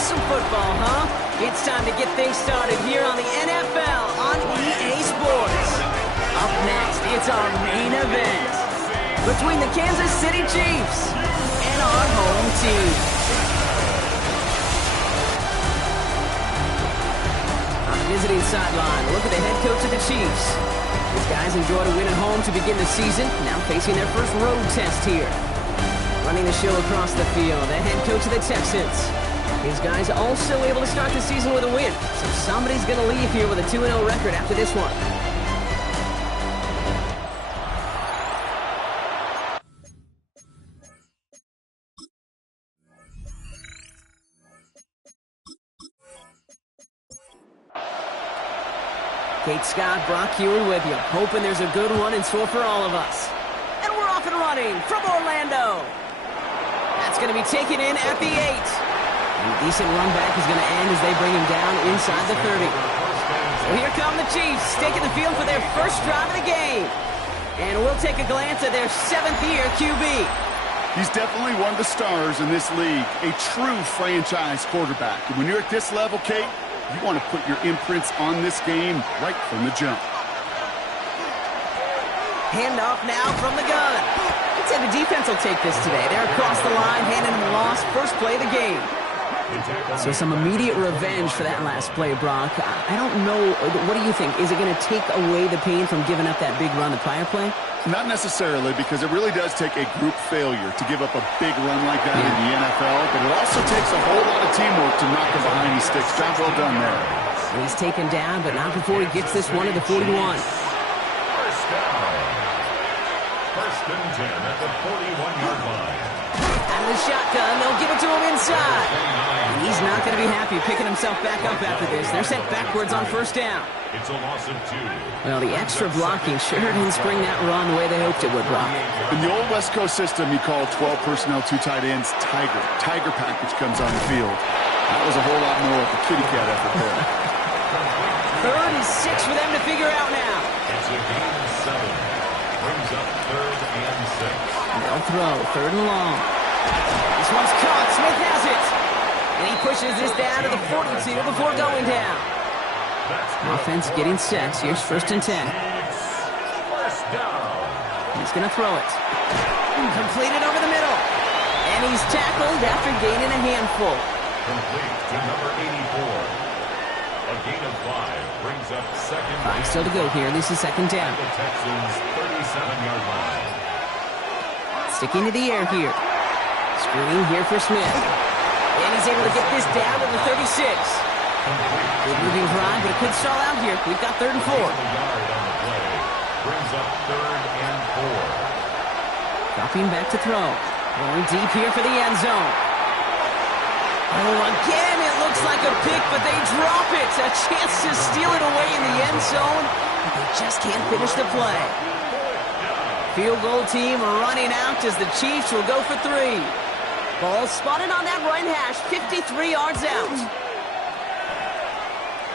with some football, huh? It's time to get things started here on the NFL on EA Sports. Up next, it's our main event between the Kansas City Chiefs and our home team. On the visiting sideline, look at the head coach of the Chiefs. These guys enjoyed a win at home to begin the season, now facing their first road test here. Running the show across the field, the head coach of the Texans. His guys also able to start the season with a win, so somebody's going to leave here with a 2-0 record after this one. Kate Scott, Brock Hewitt with you, hoping there's a good one in store for all of us. And we're off and running from Orlando. That's going to be taken in at the 8. And a decent run back is going to end as they bring him down inside the 30. So here come the Chiefs, taking the field for their first drive of the game. And we'll take a glance at their 7th-year QB. He's definitely one of the stars in this league, a true franchise quarterback. And when you're at this level, Kate, you want to put your imprints on this game right from the jump. Handoff now from the gun. I'd say the defense will take this today. They're across the line, handing him a loss, first play of the game. So some immediate revenge for that last play, Brock. I don't know. What do you think? Is it going to take away the pain from giving up that big run the prior play? Not necessarily, because it really does take a group failure to give up a big run like that in the NFL, but it also takes a whole lot of teamwork to knock him behind the sticks. Job well done there. He's taken down, but not before he gets this one to the 41. First down. First and 10 at the 41-yard line. Out of the shotgun, they'll give it to him inside. And he's not going to be happy picking himself back up after this. They're sent backwards on first down. It's a loss of 2. Well, the extra blocking sure didn't spring that run the way they hoped it would, Brock. In the old West Coast system, you call 12 personnel, 2 tight ends, Tiger. Tiger package comes on the field. That was a whole lot more of a kitty cat effort there. 3rd and 6 for them to figure out now. It's a gain of 7. Brings up 3rd and 6. They'll throw, 3rd and long. This one's caught. Smith has it. And he pushes this down to the 42 before going down. Offense getting set. Here's 1st and 10. First down. He's going to throw it. Completed over the middle. And he's tackled after gaining a handful. Complete to number 84. A gain of 5 brings up 2nd. 5 still to go here. This is 2nd down. The Texans' 37-yard line. Sticking to the air here. Screen here for Smith. And he's able to get this down to the 36. Good moving drive, but it could stall out here. We've got 3rd and 4. A yard on the play. Brings up 3rd and 4. Dropping back to throw. Going deep here for the end zone. Oh, again, it looks like a pick, but they drop it. A chance to steal it away in the end zone, but they just can't finish the play. Field goal team running out as the Chiefs will go for 3. Ball spotted on that right hash, 53 yards out.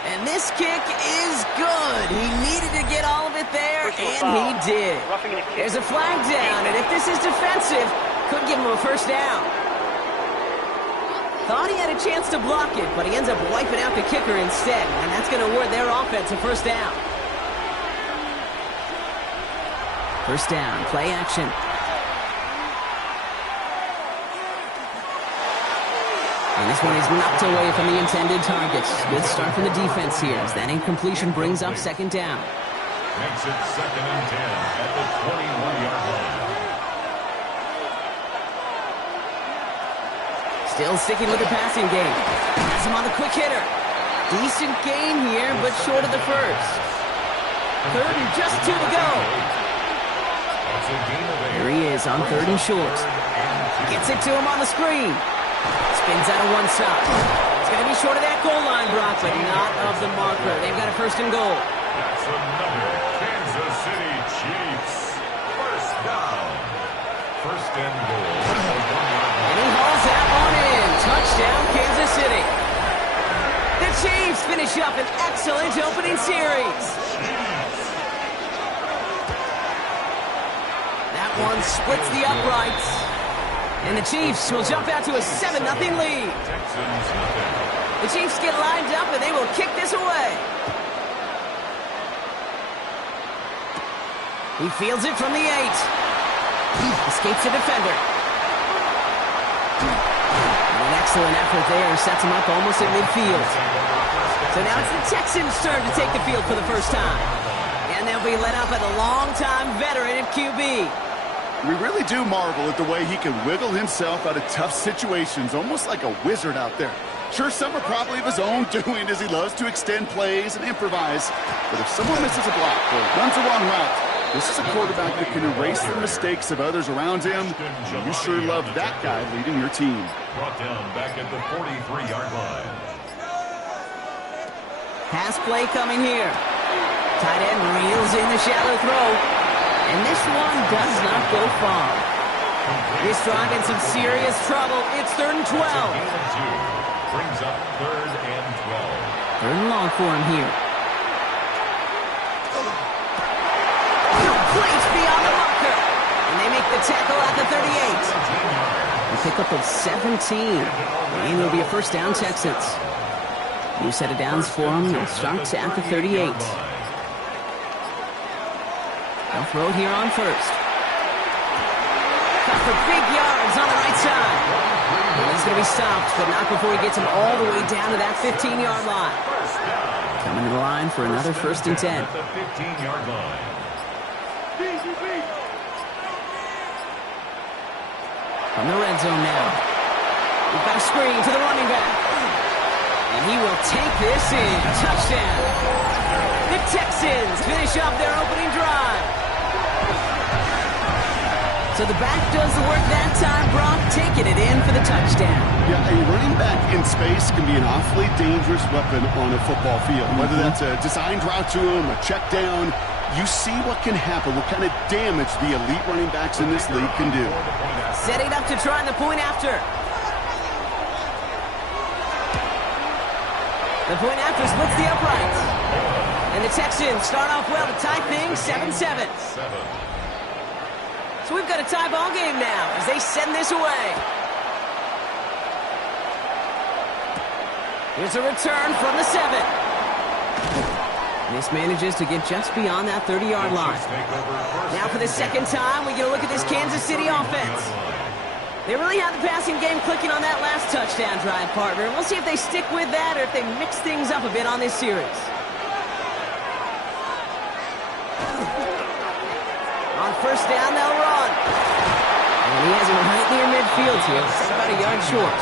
And this kick is good. He needed to get all of it there, and he did. There's a flag down, and if this is defensive, could give him a first down. Thought he had a chance to block it, but he ends up wiping out the kicker instead, and that's going to award their offense a first down. First down, play action. And this one is knocked away from the intended targets. Good start from the defense here as that incompletion brings up 2nd down. Makes it 2nd and 10 at the 21-yard line. Still sticking with the passing game. Has him on the quick hitter. Decent gain here, but short of the first. 3rd and just 2 to go. That's a gain of 8. Here he is on 3rd and short. Gets it to him on the screen. Spins out of one side. It's going to be short of that goal line, Brock, but not of the marker. They've got a 1st and goal. That's another Kansas City Chiefs. First down. 1st and goal. And he hauls that one in. Touchdown, Kansas City. The Chiefs finish up an excellent opening series. That one splits the uprights. And the Chiefs will jump out to a 7-0 lead. Texans nothing. The Chiefs get lined up, and they will kick this away. He fields it from the 8. Escapes the defender. And an excellent effort there. Sets him up almost at midfield. So now it's the Texans' turn to take the field for the first time. And they'll be led up at a long-time veteran at QB. We really do marvel at the way he can wiggle himself out of tough situations, almost like a wizard out there. Sure, some are probably of his own doing, as he loves to extend plays and improvise. But if someone misses a block or runs the wrong route, this is a quarterback that can erase the mistakes of others around him. You sure love that guy leading your team. Brought down back at the 43-yard line. Pass play coming here. Tight end reels in the shallow throw. And this one does not go far. This drive in some serious trouble. It's 3rd and 12. Brings up 3rd and 12. 3rd and long for him here. Complete beyond the marker. And they make the tackle at the 38. They pick up a 17. And it'll be a first down, Texans. New set of downs for them. It starts at the 38. They'll throw it here on first. Got for big yards on the right side. And he's going to be stopped, but not before he gets him all the way down to that 15-yard line. Coming to the line for another 1st and 10. At the 15-yard line. From the red zone now. We've got a screen to the running back. And he will take this in. Touchdown. The Texans finish up their opening drive. So the back does the work that time, Brock, taking it in for the touchdown. Yeah, a running back in space can be an awfully dangerous weapon on a football field. Whether that's a designed route to him, a check down, you see what can happen, what kind of damage the elite running backs in this league can do. Setting up to try the point after. The point after splits the uprights. And the Texans start off well to tie things 7-7. So we've got a tie ball game now as they send this away. Here's a return from the 7. This manages to get just beyond that 30-yard line. Now for the second time, we get a look at this Kansas City offense. They really have the passing game clicking on that last touchdown drive, partner. We'll see if they stick with that or if they mix things up a bit on this series. On first down, they'll run. And he has him right near midfield here. It's about a yard short.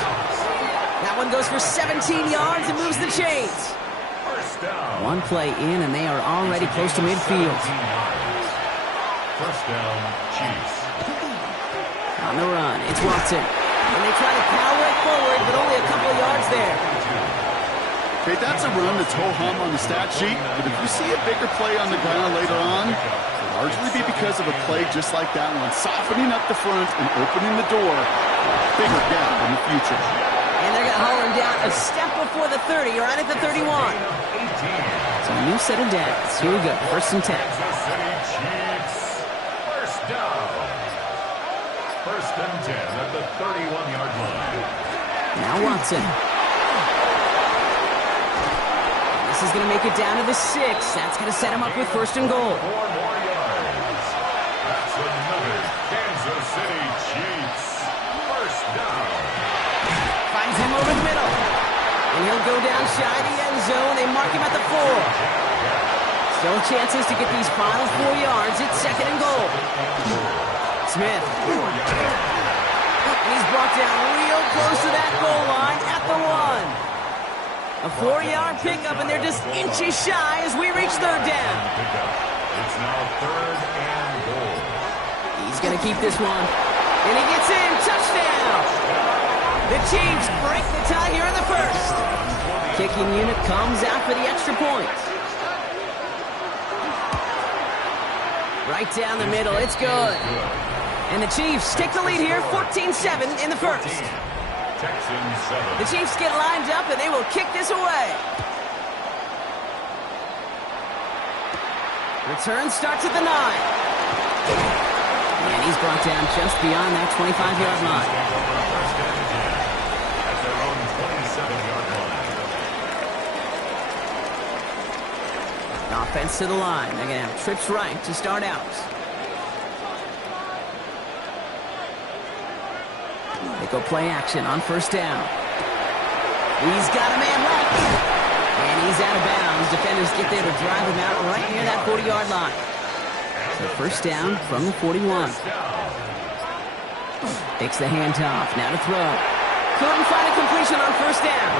That one goes for 17 yards and moves the chains. One play in, and they are already close to midfield. First down, Chiefs. On the run, it's Watson. And they try to power it forward, but only a couple of yards there. Okay, that's a run that's ho-hum on the stat sheet, but if you see a bigger play on the ground later on, it'll largely be because of a play just like that one, softening up the front and opening the door for a bigger gap in the future. And they're going to haul him down a step before the 30, right at the 31. So a new set of downs. Here we go, 1st and 10. Kansas City Chiefs. First down. 1st and 10 at the 31-yard line. Now Watson. This is going to make it down to the 6. That's going to set him up with 1st and goal. 4 more yards. That's another Kansas City Chiefs. First down. Finds him over the middle. And he'll go down shy of the end zone. They mark him at the 4. Still chances to get these final 4 yards. It's 2nd and goal. Smith. And he's brought down real close to that goal line at the 1. A 4-yard pickup, and they're just inches shy as we reach 3rd down. It's now 3rd and goal. He's going to keep this one. And he gets in. Touchdown. The Chiefs break the tie here in the 1st. Kicking unit comes out for the extra point. Right down the middle. It's good. And the Chiefs take the lead here, 14-7 in the 1st. Texans 7. The Chiefs get lined up, and they will kick this away. Return starts at the 9. And he's brought down just beyond that 25-yard line. First down and 10 at their own 27-yard line. Offense to the line. They're going to have trips right to start out. They go play action on first down. He's got a man right. And he's out of bounds. Defenders get there to drive him out right near that 40-yard line. So first down from the 41. Takes the handoff. Now to throw. Couldn't find a completion on first down.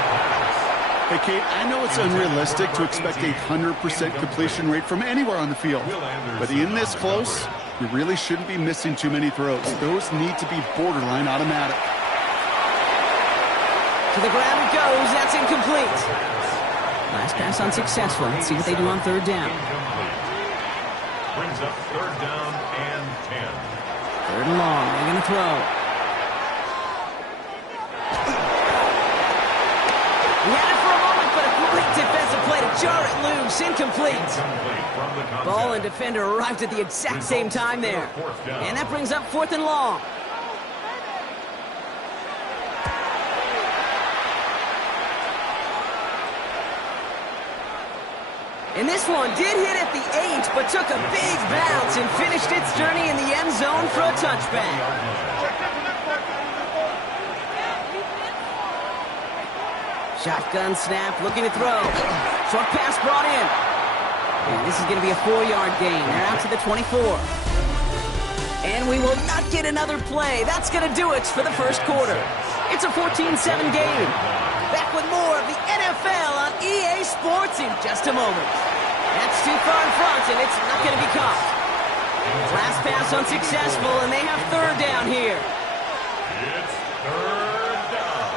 Hey, Kate, I know it's unrealistic to expect a 100% completion rate from anywhere on the field. But in this close, you really shouldn't be missing too many throws. Those need to be borderline automatic. To the ground it goes. That's incomplete. Last pass unsuccessful. Let's see what they do on third down. Brings up third down and 10. Third and long. They're going to throw. He had it for a moment, but a great defensive play to jar it loose. Incomplete. Ball and defender arrived at the exact same time there. And that brings up fourth and long. And this one did hit at the 8, but took a big bounce and finished its journey in the end zone for a touchback. Shotgun snap, looking to throw. Short pass brought in. And this is going to be a 4-yard gain. They're out to the 24. And we will not get another play. That's going to do it for the first quarter. It's a 14-7 game. Back with more of the NFL on EA Sports in just a moment. That's too far in front, and it's not going to be caught. Last pass unsuccessful, and they have third down here. It's third down.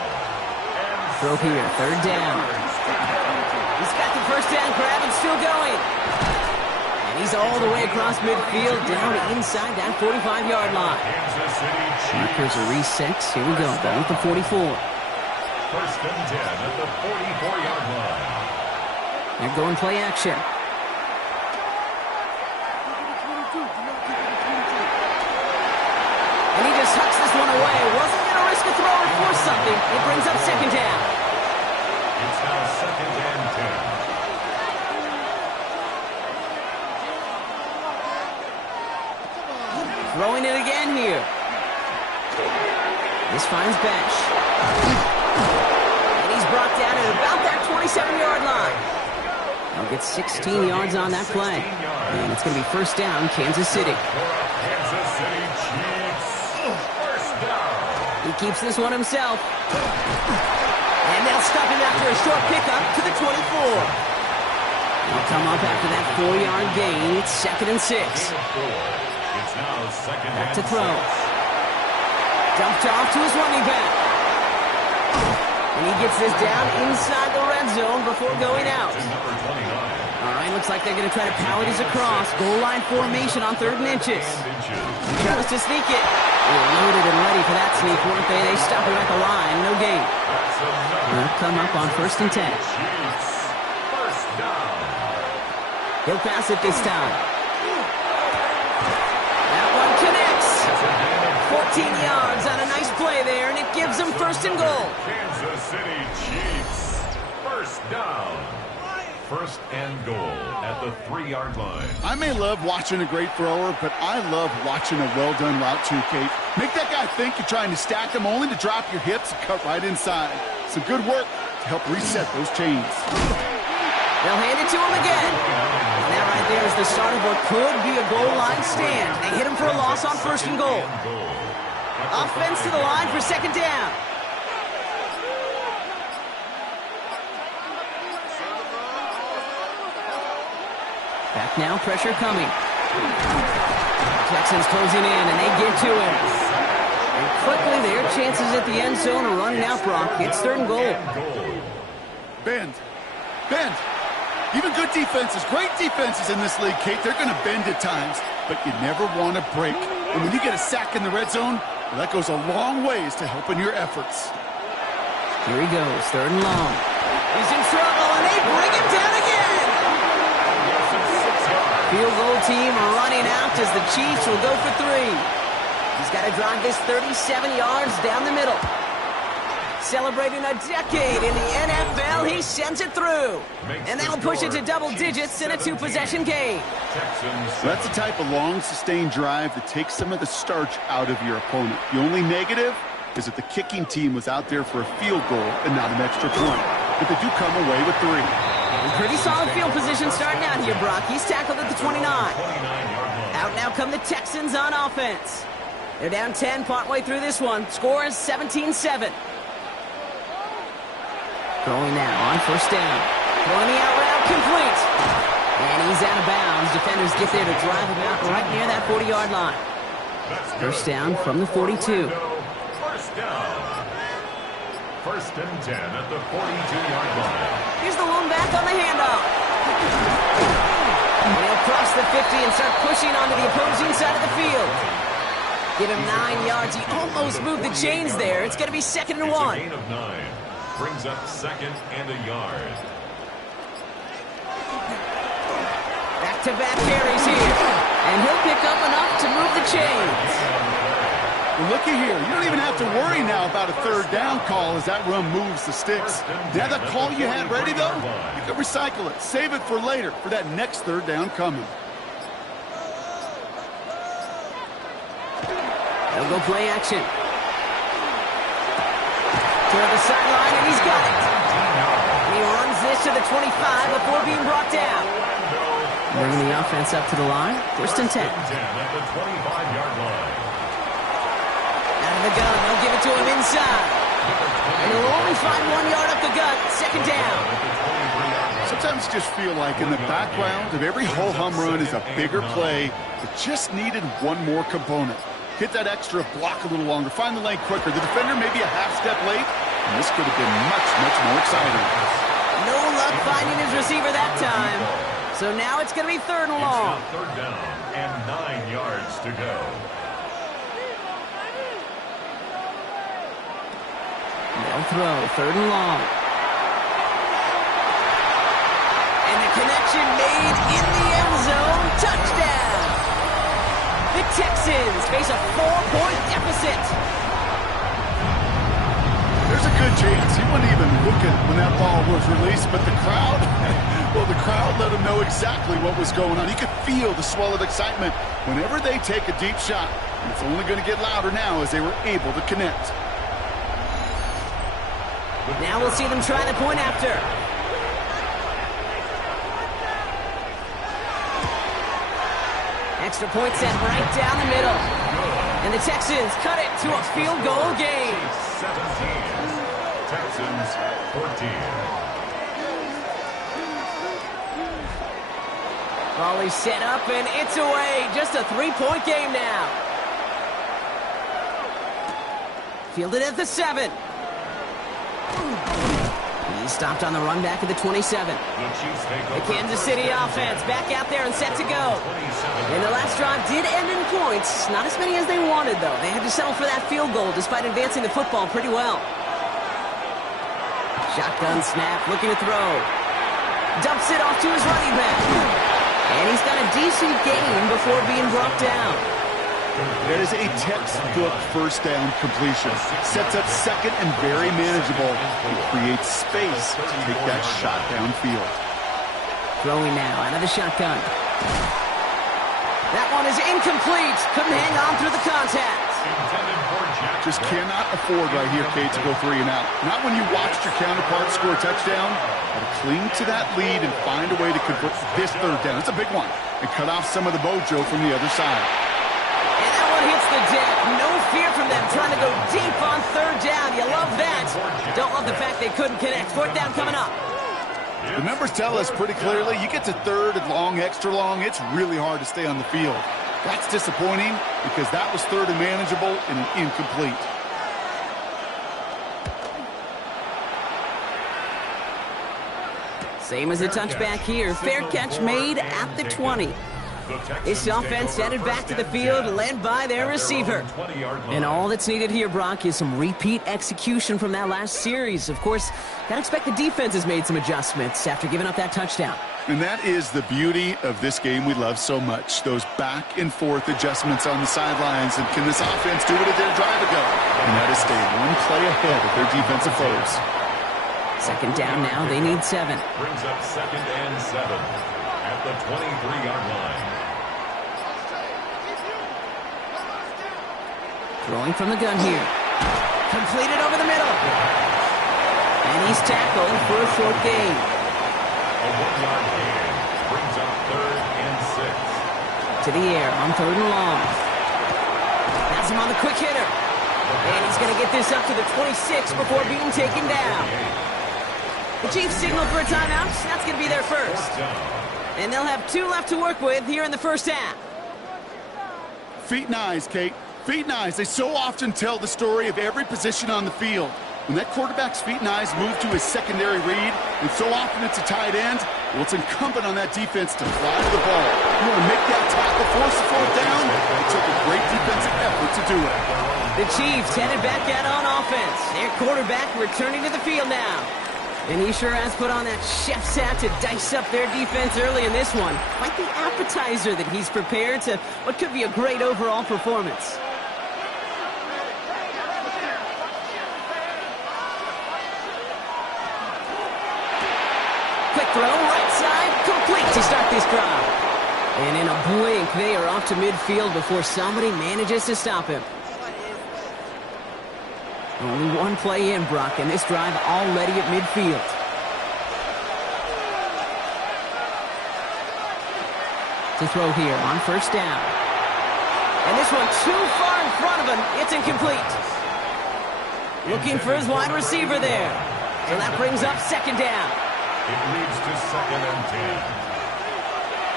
Throw here, third down. He's got the first down grab and still going. And he's all the way across midfield, down inside that 45-yard line. Markers are reset. Here we go, ball with the 44. First and 10 at the 44-yard line. They're going play action. And he just hucks this one away. Wasn't going to risk a throw or force something. It brings up second down. It's now second and 10. Throwing it again here. This finds Bench. And he's brought down at about that 27-yard line. He'll get 16 yards on that play. And it's going to be first down, Kansas City. Kansas City Chiefs. First down. He keeps this one himself. And they'll stop him after a short pickup to the 24. He'll come up after that 4-yard gain. It's second and 6. It's now second Back and to throw. 6. Dumped off to his running back. And he gets this down inside the red zone before going out. Number 29. All right, looks like they're going to try to power this across. Goal line formation on third and inches. He tries to sneak it. They're loaded and ready for that sneak, weren't they? They stop him at the line. No gain. They'll come up on first and 10. Chiefs. First down. He'll pass it this time. That one connects. 14 yards on a nice play there, and it gives them first and goal. Kansas City Chiefs. First down. First and goal at the 3-yard line. I may love watching a great thrower, but I love watching a well-done route too, Kate. Make that guy think you're trying to stack him only to drop your hips and cut right inside. Some good work to help reset those chains. They'll hand it to him again. And that right there is the start of what could be a goal line stand. They hit him for a loss on first and goal. Offense to the line for second down. Back now, pressure coming. Texans closing in, and they get to him. And quickly, their chances at the end zone are running out, Brock. It's third and goal. Bend. Bend. Even good defenses, great defenses in this league, Kate, they're going to bend at times, but you never want to break. And when you get a sack in the red zone, well, that goes a long ways to helping your efforts. Here he goes, third and long. He's in trouble, and they bring him down again. Field goal team running out as the Chiefs will go for 3. He's got to drive this 37 yards down the middle. Celebrating a decade in the NFL, he sends it through. And that'll push it to double digits in a 2-possession game. That's the type of long, sustained drive that takes some of the starch out of your opponent. The only negative is that the kicking team was out there for a field goal and not an extra point. But they do come away with 3. Pretty solid field position starting out here, Brock. He's tackled at the 29. Out now come the Texans on offense. They're down 10 partway through this one. Score is 17-7. Throwing now on first down. Throwing the out route complete. And he's out of bounds. Defenders get there to drive him out right near that 40-yard line. First down from the 42. First down. First and 10 at the 42-yard line. Here's the lone back on the handoff. And he'll cross the 50 and start pushing onto the opposing side of the field. Give him 9 yards. He almost moved the chains there. It's going to be 2nd and 1. A gain of 9. Brings up 2nd and a yard. Back-to-back carries here. And he'll pick up enough to move the chains. Well, looky here. You don't even have to worry now about a 3rd down call as that run moves the sticks. Now that call you had ready, though, you can recycle it. Save it for later for that next 3rd down coming. They'll go play action. To the sideline, and he's got it. And he runs this to the 25 before being brought down. Bringing the offense up to the line. First and 10. At the 25-yard line. Out of the gun, they'll give it to him inside. And he'll only find 1 yard up the gut. 2nd down. Sometimes you just feel like in the background of every ho-hum run is a bigger play that just needed one more component. Hit that extra block a little longer. Find the lane quicker. The defender may be a half step late, and this could have been much, much more exciting. No luck finding his receiver that time. So now it's going to be 3rd and long. It's now 3rd down and 9 yards to go. They'll throw 3rd and long. And the connection made in the end zone. Touchdown. The Texans face a 4-point deficit. There's a good chance he wasn't even looking when that ball was released, but the crowd, well, the crowd let him know exactly what was going on. He could feel the swell of excitement whenever they take a deep shot. And it's only going to get louder now as they were able to connect. Now we'll see them try the point after. Extra point set right down the middle. And the Texans cut it to a field goal game. 17. Texans 14. Volley set up and it's away. Just a 3-point game now. Fielded at the 7. He stopped on the run back at the 27. The Kansas City offense back out there and set to go. And the last drive did end in points. Not as many as they wanted, though. They had to settle for that field goal despite advancing the football pretty well. Shotgun snap, looking to throw. Dumps it off to his running back. And he's got a decent gain before being brought down. That is a textbook first down completion. Sets up 2nd and very manageable. It creates space to take that shot downfield. Throwing now out of the shotgun. That one is incomplete. Couldn't hang on through the contact. Just cannot afford right here, Kate, to go 3 and out. Not when you watched your counterpart score a touchdown. But cling to that lead and find a way to convert this 3rd down. It's a big one. And cut off some of the mojo from the other side. And that one hits the deck. No fear from them trying to go deep on 3rd down. You love that. Don't love the fact they couldn't connect. 4th down coming up. The numbers tell us pretty clearly, you get to 3rd and long, extra long, it's really hard to stay on the field. That's disappointing because that was 3rd and manageable and an incomplete. Same as a touchback here. Fair catch made at the 20. This offense headed back to the field, led by their receiver. And all that's needed here, Brock, is some repeat execution from that last series. Of course, gotta expect the defense has made some adjustments after giving up that touchdown. And that is the beauty of this game we love so much, those back and forth adjustments on the sidelines. And can this offense do it at their drive ago? And that is stay one play ahead of their defensive foes. Second down now, they need 7. Brings up 2nd and 7 at the 23-yard line. Throwing from the gun here. Completed over the middle. And he's tackled for a short gain. A 1-yard gain brings up 3rd and 6. To the air on 3rd and long. That's him on the quick hitter. And he's going to get this up to the 26 before being taken down. The Chiefs signaled for a timeout. That's going to be their first. And they'll have 2 left to work with here in the first half. Feet and eyes, Kate. Feet and eyes. They so often tell the story of every position on the field. When that quarterback's feet and eyes move to his secondary read, and so often it's a tight end, well, it's incumbent on that defense to fly to the ball. You want to make that tackle, force the 4th down? It took a great defensive effort to do it. The Chiefs headed back out on offense. Their quarterback returning to the field now. And he sure has put on that chef's hat to dice up their defense early in this one. Quite the appetizer that he's prepared to what could be a great overall performance. Quick throw, right side, complete to start this drive. And in a blink, they are off to midfield before somebody manages to stop him. Only one play in, Brock, and this drive already at midfield. To throw here on 1st down. And this one too far in front of him. It's incomplete. Looking for his wide receiver there. So that brings up 2nd down. It leads to 2nd and 10.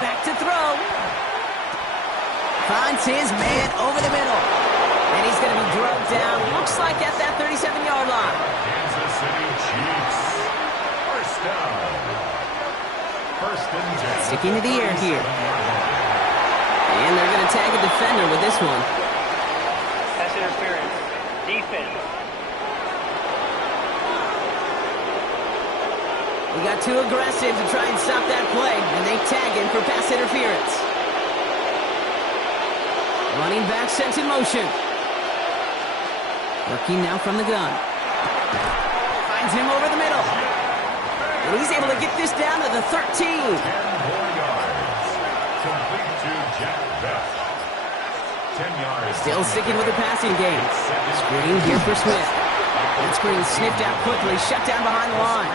Back to throw. Finds his man over the middle. And he's going to be drugged down, looks like at that 37-yard line. Kansas City Chiefs. First down. 1st and 10. Sticking to the air here. And they're going to tag a defender with this one. Pass interference. Defense. He got too aggressive to try and stop that play, and they tag him for pass interference. Running back sent in motion. Working now from the gun. Finds him over the middle. And he's able to get this down to the 13. 10 more yards. Complete to Jack Best. 10 yards. Still sticking with the passing game. Screen here for Smith. That screen sniffed out quickly, shut down behind the line.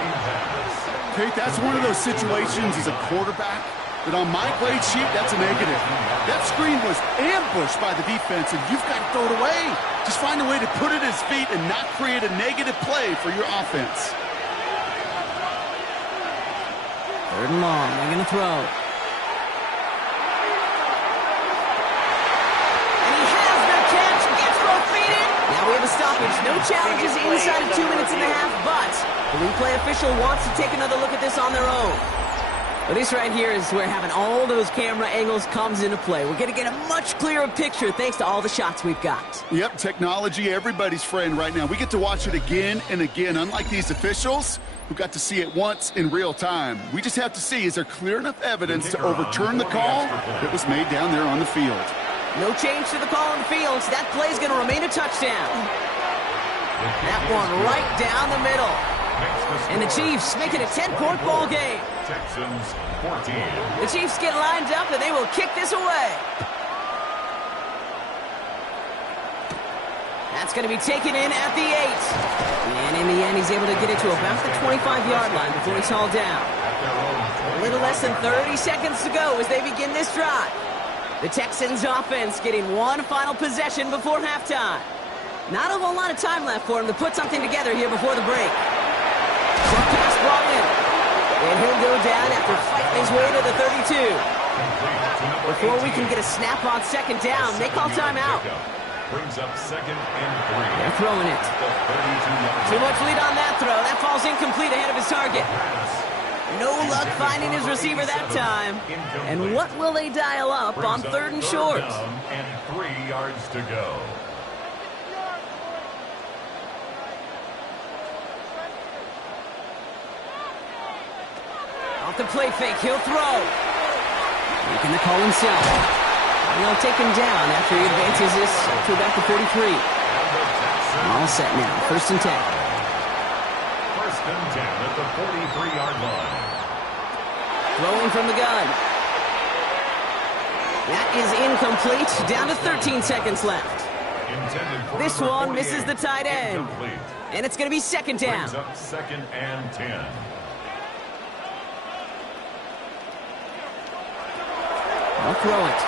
Kate, that's one of those situations as a quarterback that on my grade sheet, that's a negative. That screen was ambushed by the defense, and you've got to throw it away. Just find a way to put it at his feet and not create a negative play for your offense. 3rd and long, they're going to throw. And he has the catch, gets both feet in. Now we have a stoppage. No challenges inside of 2 minutes and a half, but the replay official wants to take another look at this on their own. Well, this right here is where having all those camera angles comes into play. We're going to get a much clearer picture thanks to all the shots we've got. Yep, technology, everybody's friend right now. We get to watch it again and again, unlike these officials who got to see it once in real time. We just have to see, is there clear enough evidence to overturn the call that was made down there on the field? No change to the call on the field, so that play's going to remain a touchdown. That one right down the middle. And the Chiefs make it a 10-point ball game. Texans 14. The Chiefs get lined up and they will kick this away. That's going to be taken in at the 8. And in the end, he's able to get it to about the 25-yard line before he's hauled down. A little less than 30 seconds to go as they begin this drive. The Texans offense getting one final possession before halftime. Not a whole lot of time left for him to put something together here before the break. Short pass brought in. And he'll go down after fighting his way to the 32. Before we can get a snap on 2nd down, they call timeout. Brings up 2nd and 3. They're throwing it. Too much lead on that throw. That falls incomplete ahead of his target. No luck finding his receiver that time. And what will they dial up on 3rd and short? And 3 yards to go. Off the play fake, he'll throw. Making the call himself. And they'll take him down after he advances this to about the 43. All set now, 1st and 10. 1st and 10 at the 43-yard line. Throwing from the gun. That is incomplete. Down to 13 seconds left. This one misses the tight end. Incomplete. And it's going to be 2nd down. Brings up 2nd and 10. I'll throw it.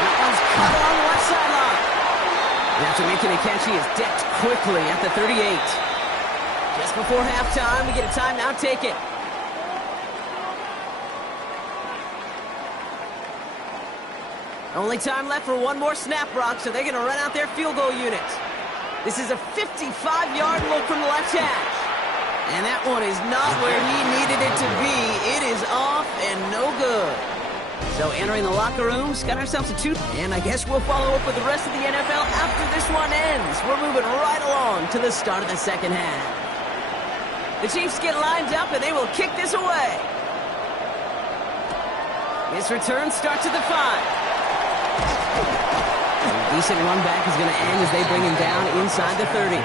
That one's cut on the left sideline. And after making a catch, he is decked quickly at the 38. Just before halftime, we get a timeout, take it. Only time left for one more snap, Brock, so they're going to run out their field goal unit. This is a 55-yard look from the left hash. And that one is not where he needed it to be. It is off and no good. So entering the locker rooms, got ourselves a 2. And I guess we'll follow up with the rest of the NFL after this one ends. We're moving right along to the start of the 2nd half. The Chiefs get lined up and they will kick this away. This return starts at the 5. A decent run back is going to end as they bring him down inside the 30.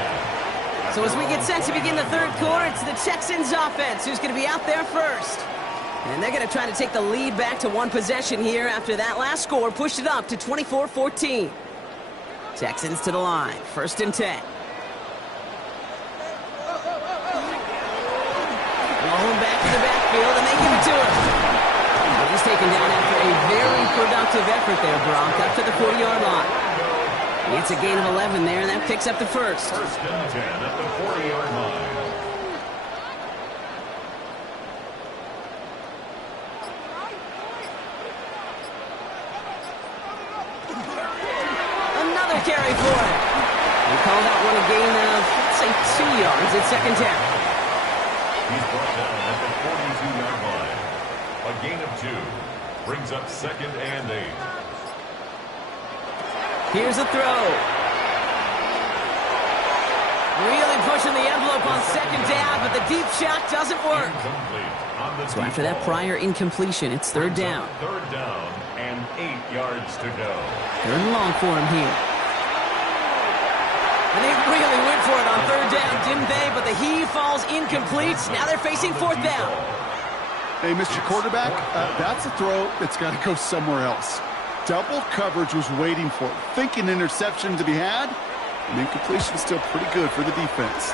So as we get set to begin the 3rd quarter, it's the Texans offense who's going to be out there first. And they're going to try to take the lead back to 1 possession here after that last score pushed it up to 24-14. Texans to the line, 1st and 10. Rolling back to the backfield, and they give it to him. He's taken down after a very productive effort there, Brock, up to the 40-yard line. It's a gain of 11 there, and that picks up the 1st. 1st and 10 at the 40-yard line. Another carry for it. They call that one a gain of, let's say, 2 yards at 2nd down. He's brought down at the 42-yard line. A gain of 2. Brings up 2nd and 8. Here's a throw. Really pushing the envelope on 2nd down, but the deep shot doesn't work. So after that prior incompletion, it's 3rd down. 3rd down and 8 yards to go. 3rd and long for him here. And they really went for it on 3rd down, didn't they? But the heave falls incomplete. Now they're facing 4th down. Hey, Mr. Quarterback, that's a throw that's got to go somewhere else. Double coverage was waiting for it. Thinking interception to be had, and incompletion still pretty good for the defense.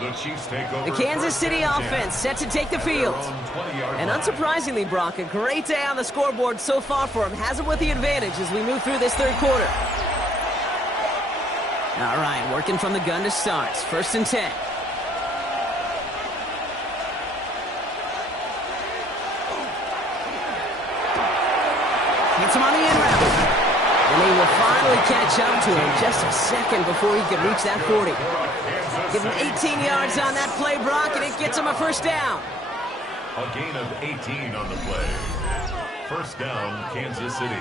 The Chiefs take over. The Kansas City offense set to take the field. And unsurprisingly, Brock, a great day on the scoreboard so far for him. Has it with the advantage as we move through this 3rd quarter. All right, working from the gun to start. 1st and 10. Hits him on the end route. And they will finally catch up to him just a second before he can reach that 40. Give him 18 yards on that play, Brock, and it gets him a 1st down. A gain of 18 on the play. 1st down, Kansas City.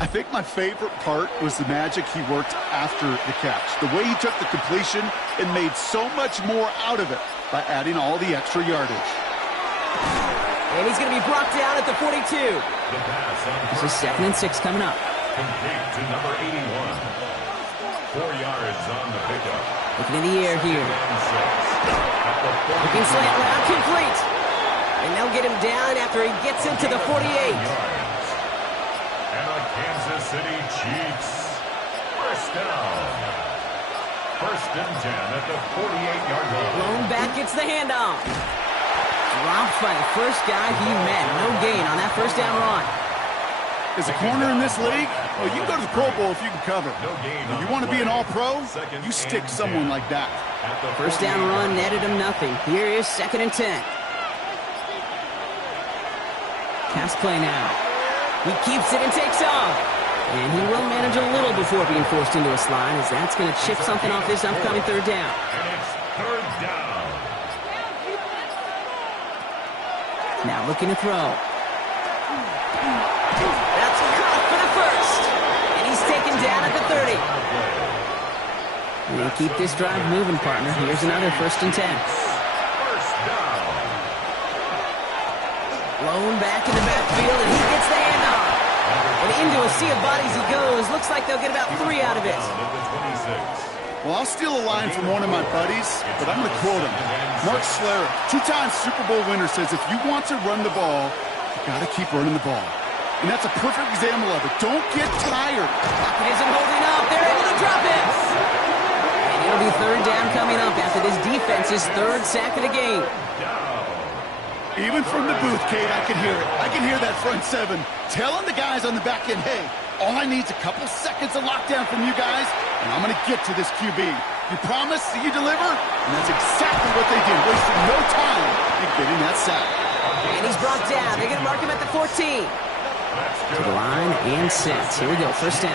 I think my favorite part was the magic he worked after the catch. The way he took the completion and made so much more out of it by adding all the extra yardage. And he's going to be brought down at the 42. This is 2nd and 6 coming up. Complete to number 81. 4 yards on the pickup. Looking in the air here. Looking slant route, complete. And they'll get him down after he gets into the 48. And the Kansas City Chiefs. 1st down. 1st and 10 at the 48-yard line. Blown back gets the handoff. Dropped by the first guy he met. No gain on that 1st down run. As a corner in this league, well, you can go to the Pro Bowl if you can cover. If you want to be an all-pro, you stick someone like that. 1st down run netted him nothing. Here is 2nd and 10. Pass play now. He keeps it and takes off. And he will manage a little before being forced into a slide, as that's going to chip something off this upcoming third down. And it's third down. Now looking to throw. That's caught for the first. And he's taken down at the 30. We'll keep this drive moving, partner. Here's another 1st and 10. First down. Blown back in the backfield, and he gets the handoff. And into a sea of bodies he goes. Looks like they'll get about 3 out of it. At the 26. Well, I'll steal a line from one of my buddies, but I'm going to quote him. Mark Schlereth, 2-time Super Bowl winner, says if you want to run the ball, you got to keep running the ball. And that's a perfect example of it. Don't get tired. Pocket isn't holding up. They're able to drop it. And it'll be third down coming up after this defense's 3rd sack of the game. Even from the booth, Kate, I can hear it. I can hear that front 7 telling the guys on the back end, hey, all I need is a couple seconds of lockdown from you guys, and I'm going to get to this QB. You promise that you deliver? And that's exactly what they did, wasting no time in getting that sack. And he's brought down. They're going to mark him at the 14. To the line and set. Here we go, first down.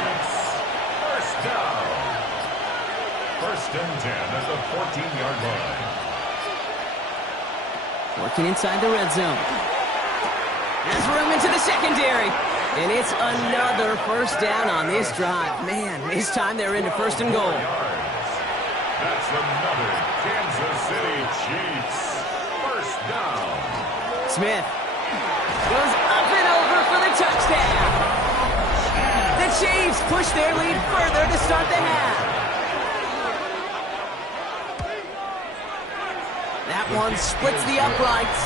First down. 1st and 10 at the 14-yard line. Working inside the red zone. Has room into the secondary. And it's another first down on this drive. Man, this time they're into 1st and goal. That's another Kansas City Chiefs. First down. Smith goes up and over for the touchdown. The Chiefs push their lead further to start the half. That one splits the uprights.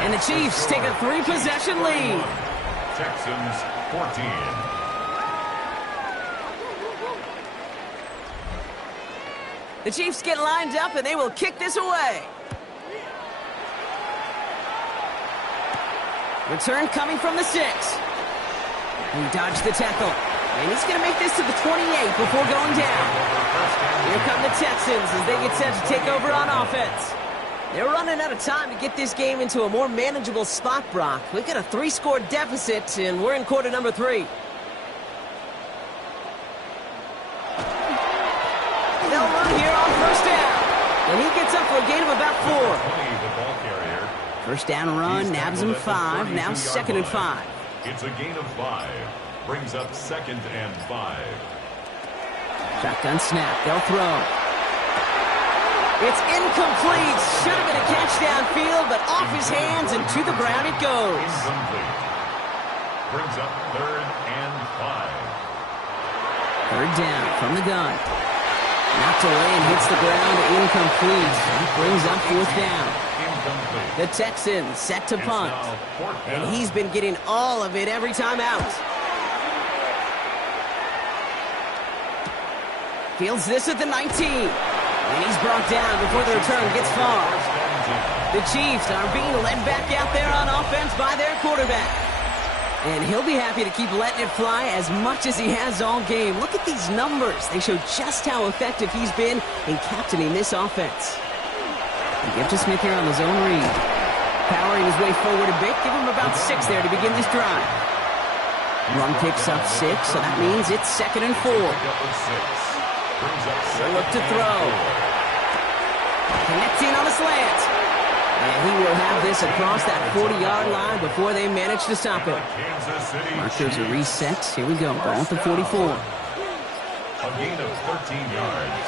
And the Chiefs take a 3-possession lead. Texans 14. The Chiefs get lined up and they will kick this away. Return coming from the 6. He dodged the tackle. And he's going to make this to the 28 before going down. Here come the Texans as they get set to take over on offense. They're running out of time to get this game into a more manageable spot, Brock. We've got a 3-score deficit, and we're in quarter number 3. They'll run here on first down. And he gets up for a gain of about 4. First down run, nabs him 5. Now 2nd and 5. It's a gain of 5. Brings up 2nd and 5. Shotgun snap. They'll throw. It's incomplete. Should have been a catch downfield, but off his hands and to the ground it goes. Incomplete. Brings up 3rd and 5. 3rd down from the gun. Knocked away and hits the ground. Incomplete. That brings up 4th down. Incomplete. The Texans set to punt. Now 4th down. And he's been getting all of it every time out. Fields this at the 19. And he's brought down before the return gets far. The Chiefs are being led back out there on offense by their quarterback. And he'll be happy to keep letting it fly as much as he has all game. Look at these numbers. They show just how effective he's been in captaining this offense. And give to Smith here on the zone read. Powering his way forward a bit. Give him about 6 there to begin this drive. Run picks up 6, so that means it's 2nd and 4. They'll look to throw. Connecting on the slant. And he will have this across that 40-yard line before they manage to stop it. Markers are reset. Here we go. Ball at the 44. A gain of 13 yards.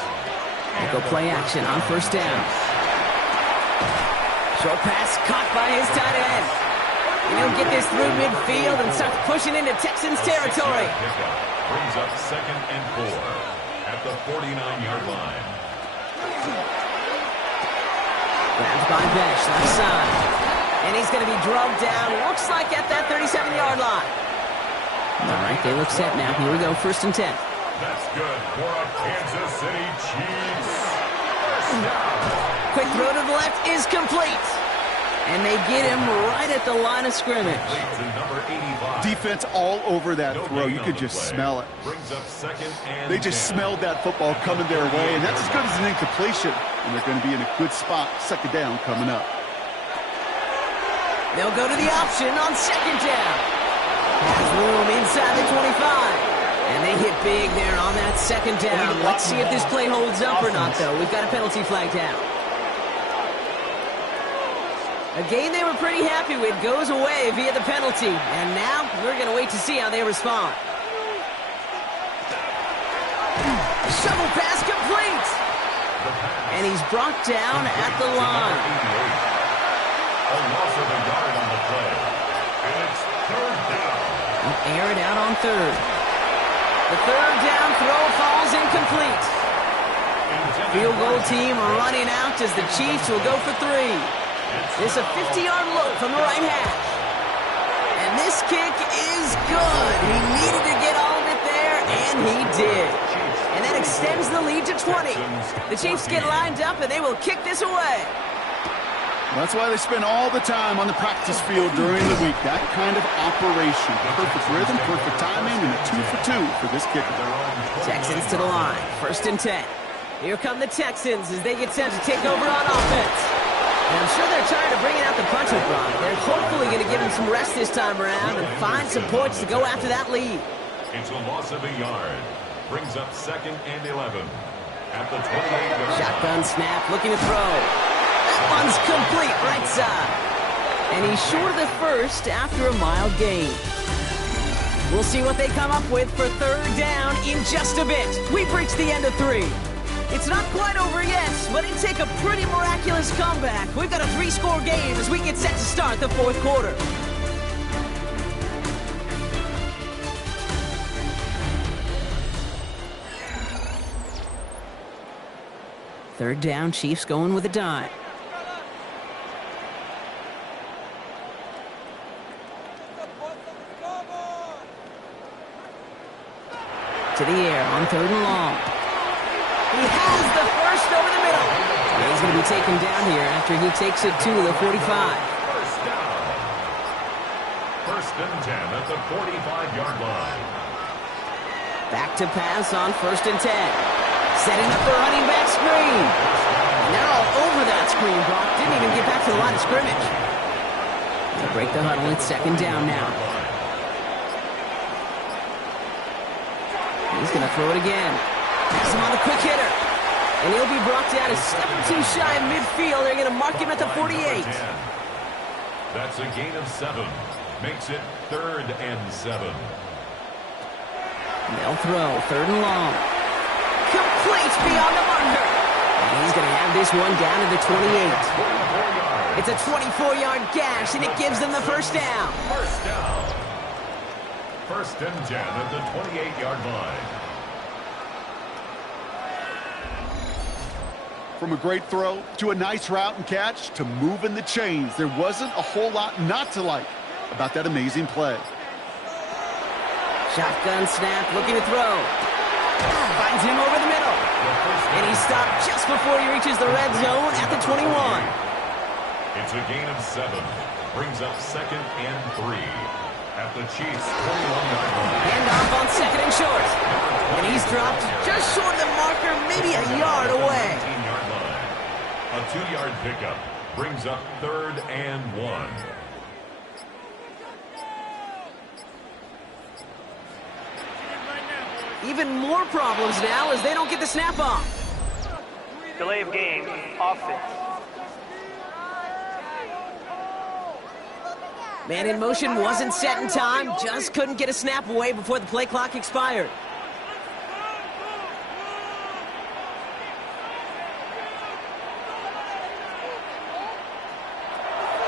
They go play action on first down. Short pass caught by his tight end. And he'll get this through midfield and start pushing into Texans territory. Brings up 2nd and 4. At the 49-yard line. Grabbed by Besh, left side. And he's going to be drugged down, looks like at that 37-yard line. All right, they look set now. Here we go, 1st and 10. That's good for a Kansas City Chiefs. First down. Quick throw to the left is complete. And they get him right at the line of scrimmage. Number 85. Defense all over that throw. You could just smell it. Brings up 2nd and They just 10. smelled that football coming their way, and that's as good as an incompletion. And they're going to be in a good spot, 2nd down coming up. They'll go to the option on second down. Has room inside the 25. And they hit big there on that second down. Let's see if this play holds up or not, though. We've got a penalty flag down. A game they were pretty happy with goes away via the penalty. And now we're going to wait to see how they respond. Shovel pass complete. And he's brought down at the line. A loss of a yard on the play. And it's third down. He'll air it out on third. The third down throw falls incomplete. Field goal team running out as the Chiefs will go for 3. This a 50-yard look from the right hash. And this kick is good. He needed to get all of it there, and he did. And that extends the lead to 20. The Chiefs get lined up, and they will kick this away. That's why they spend all the time on the practice field during the week. That kind of operation. Perfect rhythm, perfect timing, and a 2 for 2 for this kicker. Texans to the line. 1st and 10. Here come the Texans as they get set to take over on offense. And I'm sure they're tired of bringing out the puncher block. They're hopefully going to give him some rest this time around and find some points to go after that lead. It's a loss of a yard. Brings up 2nd and 11. At the 28-yard. Shotgun snap, looking to throw. That one's complete, right side. And he's short of the first after a mild gain. We'll see what they come up with for 3rd down in just a bit. We've reached the end of 3. It's not quite over yet, but it'd take a pretty miraculous comeback. We've got a 3-score game as we get set to start the 4th quarter. Third down, Chiefs going with a dime. To the air on 3rd and long. He has the first over the middle. And he's going to be taken down here after he takes it to the 45. First down. 1st and 10 at the 45-yard line. Back to pass on 1st and 10. Setting up the running back screen. And they're all over that screen, Brock. Didn't even get back to the line of scrimmage. They break the huddle. It's 2nd down now. He's going to throw it again. Pass him on the quick hitter. And he'll be brought down a step or 2 shy of midfield. They're going to mark him at the 48. That's a gain of 7. Makes it 3rd and 7. They'll throw 3rd and long. Complete beyond the marker. And he's going to have this one down to the 28. It's a 24-yard gash, and it gives them the first down. First down. 1st and 10 at the 28-yard line. From a great throw to a nice route and catch to moving the chains, there wasn't a whole lot not to like about that amazing play. Shotgun snap, looking to throw. Finds him over the middle. And he stopped just before he reaches the red zone at the 21. It's a gain of 7. Brings up 2nd and 3. At the Chiefs' 21-yard line. Handoff on 2nd and short. And he's dropped just short of the marker, maybe a yard away. 18-yard line. A 2-yard pickup brings up 3rd and 1. Even more problems now as they don't get the snap off. Delay of game, offense. Man in motion wasn't set in time, just couldn't get a snap away before the play clock expired.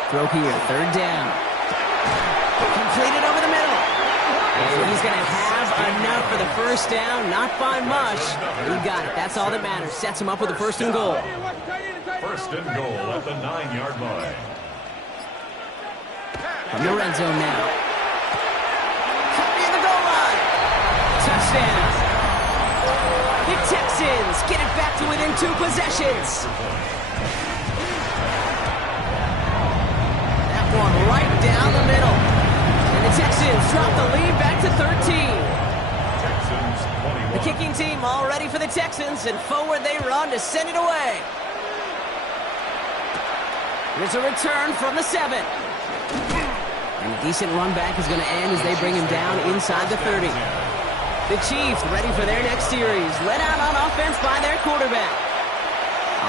Throw here, 3rd down. Completed over the middle. And he's going to have enough for the first down, not by much. He got it, that's all that matters. Sets him up with a 1st and goal. 1st and goal at the 9-yard line. From the red zone now. Cut near the goal line. Touchdown. The Texans get it back to within 2 possessions. That one right down the middle. And the Texans drop the lead back to 13. Texans 21. The kicking team all ready for the Texans, and forward they run to send it away. There's a return from the 7. And a decent run back is going to end as they bring him down inside the 30. The Chiefs ready for their next series. Led out on offense by their quarterback.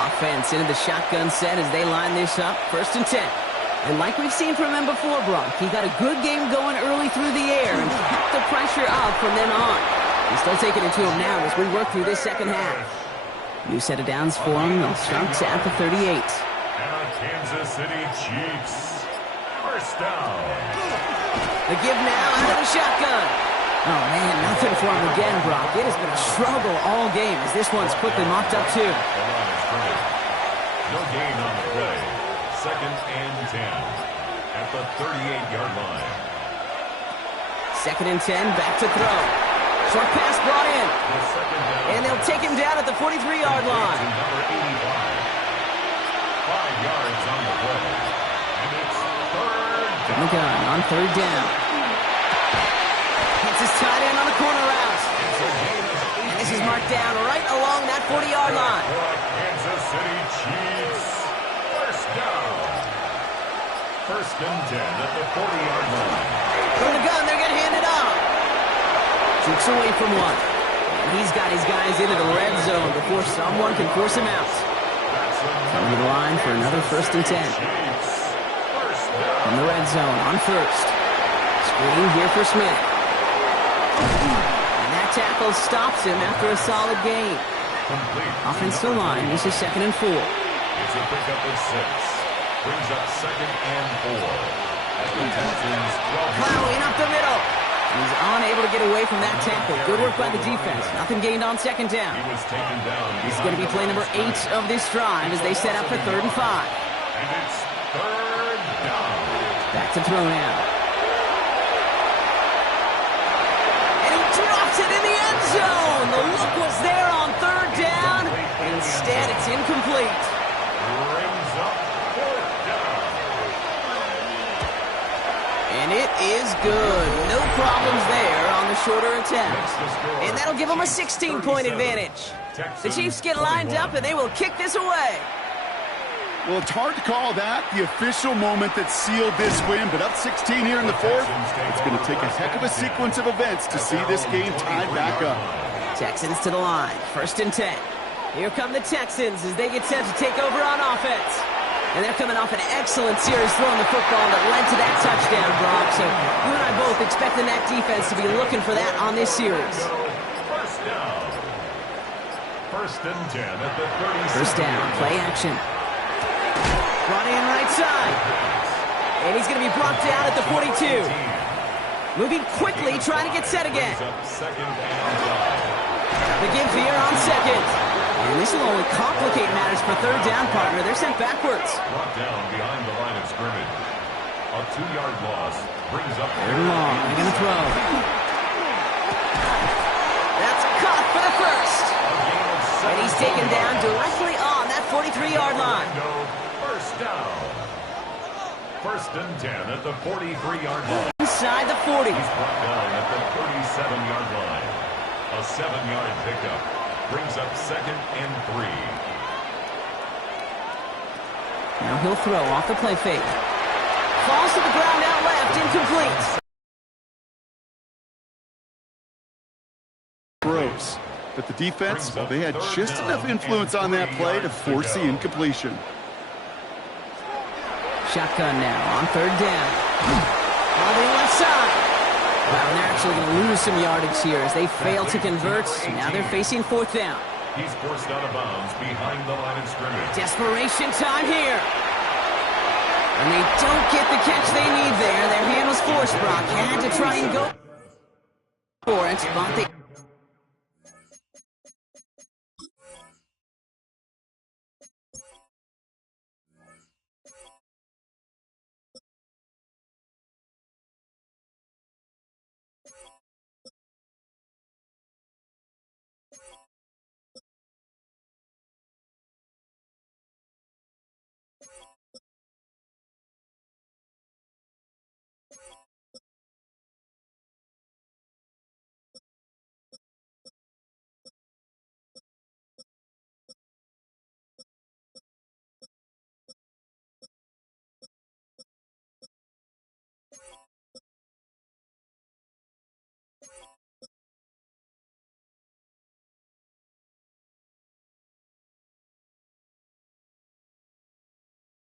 Offense into the shotgun set as they line this up. 1st and 10. And like we've seen from him before, Brock, he got a good game going early through the air and kept the pressure up from then on. He's still taking it to him now as we work through this second half. New set of downs for him. They'll start at the 38. And the Kansas City Chiefs. 1st down. The give now out of the shotgun. Oh, man, nothing for him again, Brock. It has been a struggle all game as this one's quickly mopped up, too. No gain on the play. 2nd and 10 at the 38-yard line. 2nd and 10, back to throw. Short pass brought in. And they'll take him down at the 43-yard line. Number 85. 5 yards on the play. And it's 3rd down. From the gun on 3rd down. Hits his tight end on the corner route. And this is marked down right along that 40-yard line. Kansas City Chiefs. 1st down. 1st and 10 at the 40-yard line. From the gun, they're going to hand it off. Jukes away from one. And he's got his guys into the red zone before someone can force him out. Coming to the line for another 1st and 10. From the red zone on 1st. Screen here for Smith. And that tackle stops him after a solid gain. Offensive line, this is 2nd and 4. It's a pickup of 6. Brings up 2nd and 4. As the Texans plowing up the middle. He's unable to get away from that tackle. Good work by the defense. Nothing gained on 2nd down. He was taken down. This is going to be play number 8 of this drive as they set up for 3rd and 5. And it's 3rd down. Back to throw now. And he drops it in the end zone. The look was there on 3rd down. Instead, it's incomplete. Brings up 4th down. And it is good. No problems there on the shorter attempt. And that'll give them a 16-point advantage. The Chiefs get lined up, and they will kick this away. Well, it's hard to call that the official moment that sealed this win, but up 16 here in the 4th, it's going to take a heck of a sequence of events to see this game tied back up. Texans to the line, 1st and 10. Here come the Texans as they get set to take over on offense. And they're coming off an excellent series throwing the football that led to that touchdown, Brock. So you and I both expecting that defense to be looking for that on this series. 1st down. 1st and 10 at the 30. 1st down, play action. Brought in right side. And he's going to be brought down at the 42. Moving quickly, trying to get set again. 2nd and 5. The give here on 2nd. And this will only complicate matters for 3rd down, partner. They're sent backwards. Brought down behind the line of scrimmage. A 2-yard loss brings up 3rd and long. They're going to throw. That's caught for the 1st. And he's taken down directly on that 43-yard line. 1st down. 1st and 10 at the 43-yard line. Inside the 40. He's brought down at the 37-yard line. A 7-yard pickup brings up 2nd and 3. Now he'll throw off the play fake. Falls to the ground out left, incomplete. Gross. But the defense, well, they had just enough influence on that play to force the incompletion. Shotgun now on 3rd down. On the left side. Well, and they're actually going to lose some yardage here as they fail to convert. Now they're facing 4th down. He's forced out of bounds behind the line of scrimmage. Desperation time here. And they don't get the catch they need there. Their hand was forced, Brock. Had to try and go for it, but they